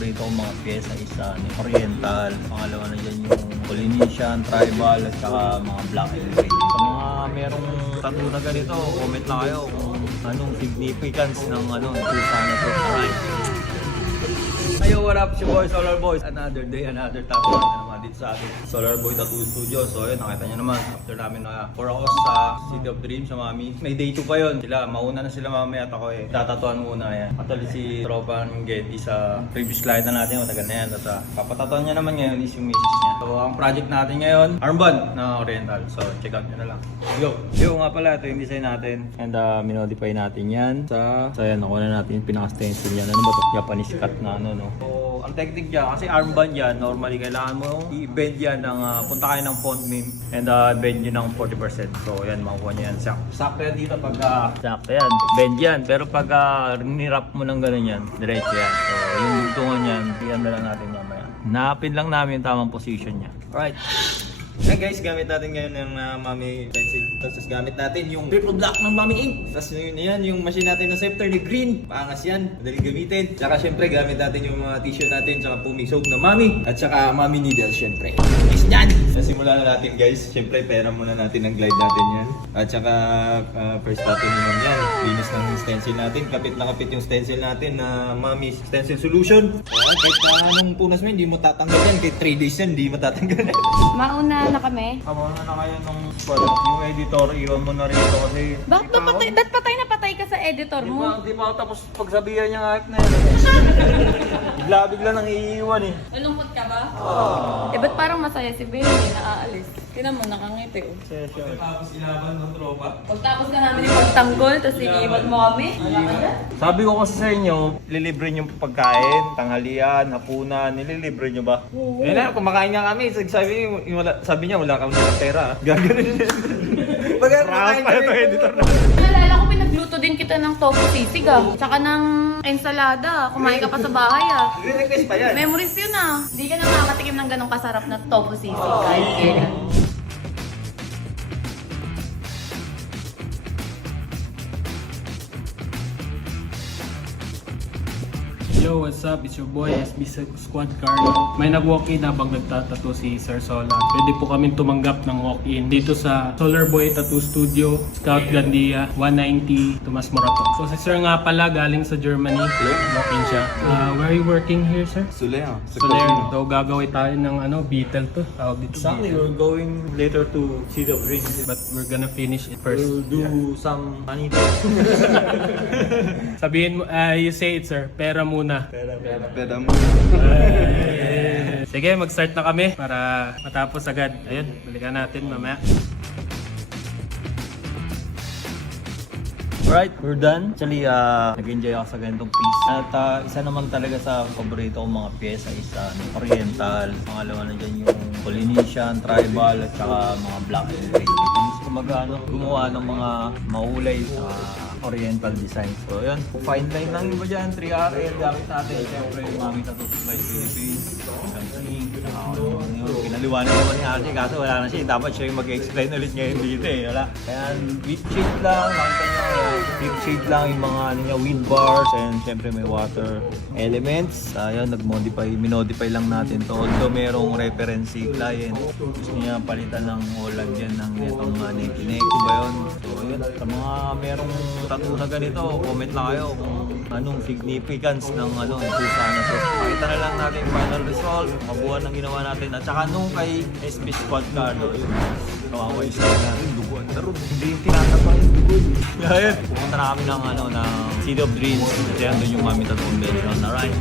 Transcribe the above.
paborito kong mga pyesa is Oriental. Pangalawa na dyan yung Polynesian, Tribal, at saka mga Black and Gray. Sa mga merong tattoo na ganito, comment lang kayo kung anong significance ng pusa na to. Alright. Ayo, what up? It's your boy, Solar Boys. Another day, another tattoo na naman dito sa ating Solar Boy Tattoo Studio. So yun, nakita nyo naman, after namin na 4 hours sa City of Dreams sa Mami. May day 2 pa yun. Mauna na sila mamaya at ako tatatuan muna yan. Actually si Tropa ng Getty sa previous client na natin, matagal na yan. At papatatuan niya naman ngayon is yung misis niya. So ang project natin ngayon, armband na Oriental. So check out nyo na lang. Let's go! Yung nga pala, ito yung design natin. And minodify natin yan sa... So yan, nakuha na natin yung pinaka-stencil yan. Ano ba ito? Japanese cut na no? So, ang technique dyan, kasi armband yan, normally kailangan mo i-bend yan ng, punta kayo ng font meme and bend nyo ng 40%. So, yan, makukuha nyo yan. Sakto yan dito pag, sakto yan, bend yan. Pero pag nirap mo ng ganun yan, diretso yan. So, yung dugtungan yan, iyan na lang natin mamaya. Napin lang namin yung tamang position niya. Alright. Hey guys, gamit natin ngayon ng Mami pencil. Tapos gamit natin yung triple black ng Mami ink. Tapos yan, yung machine natin na scepter ni green. Paangas yan, madaling gamitin. Tsaka syempre gamit natin yung mga t-shirt natin, tsaka pumi soap na Mami. At tsaka Mami needle syempre. Is yan! Simulan na natin guys. Syempre pera muna natin ang glide natin yan. At tsaka first natin naman yan. Linis ng stencil natin. Kapit na kapit yung stencil natin na Mami stencil solution. Kahit anong punas mo, hindi mo tatanggal yan. Kahit 3 days yan, hindi mo tatanggal. Mauna na kami. Mauna na kayo nung yung editor, iwan mo na rin ito kasi... Bakit patay na patay ka sa editor mo? Di pa ako tapos pagsabihan niya nga na yan. Bigla nang iiwan eh. Nalungkot ka ba? Eh, ba't parang masaya si Benny? Naaalis. Tinan mo, nakangiti oh. Tapos ilaban ng tropa. Pagtapos ka namin yung pagtanggol, tapos iniiwan mo kami. Wala ka na? Sabi ko kasi sa inyo, lilibre niyo pagkain, tanghalian, hapunan, nililibre niyo ba? Oo. Eh na, kumakain nga kami, sabi niya wala kang pera. Gaganon siya. Pagkakain pa ito editor na. Nalala ko, pinagluto din kita ng tofu sisig ah. Tsaka ng ensalada. Kumain ka pa sa bahay ah. Request pa yan. Memories yun ah. Hindi ka na makakatikim ng ganong kasarap na tofu sisig kahit kailan. Yo, what's up? It's your boy SB Squad Carlo. May nag-walk-in habang nagtatattoo si Sir Sola. Pwede po kaming tumanggap ng walk-in dito sa Solar Boy Tattoo Studio, Scout Gandia, 190 Tomas Morato. So si Sir nga pala galing sa Germany. Walk-in siya. Where are you working here, sir? Sulea. Soler. So gagawin tayo ng Beetle to. Tawag dito Exactly, Beetle. we're going later to City of Dreams. But we're gonna finish it first. We'll do some money. Sabihin mo, you say it sir, pera muna. Pera mo. Sige, mag-start na kami para matapos agad. Ayun, balikan natin mamaya. Alright, we're done. Actually, nag-enjoy ako sa ganitong piece. At isa naman talaga sa paborito kong mga pyesa is Oriental. Pangalawa na dyan yung Polynesian, Tribal, at saka mga Black and Gray. Gumawa ng mga maulay sa Oriental design. So yun, fine line lang yung ba dyan, 3RL gamit natin. Siyempre, Mami Tattoo Supplies Philippines. Pinaliwanag naman ni Ate kaso wala na siya. Dapat siya yung mag-explain ulit ngayon dito eh. Wala. Kaya with shade lang, nakita nyo, with shade lang yung mga wind bars and siyempre may water elements. Ayun, minodify lang natin to. Although merong reference si client. Gusto niya palitan ng ulag yan ng netong neck ba yun. So yun, sa mga merong tattoo na ganito, comment lang kayo kung anong significance ng pusa na to. Pakita na lang natin yung final result, mabuhan ng ginawa natin. At saka nung kay SB Squad Carlo, yun, kawawa yung sila natin, duguan na rin. Hindi yung tinatapa yung duguan. Kaya yun, pumunta na kami ng City of Dreams. Kasi andun yung Mami Tattoo Convention. Alright.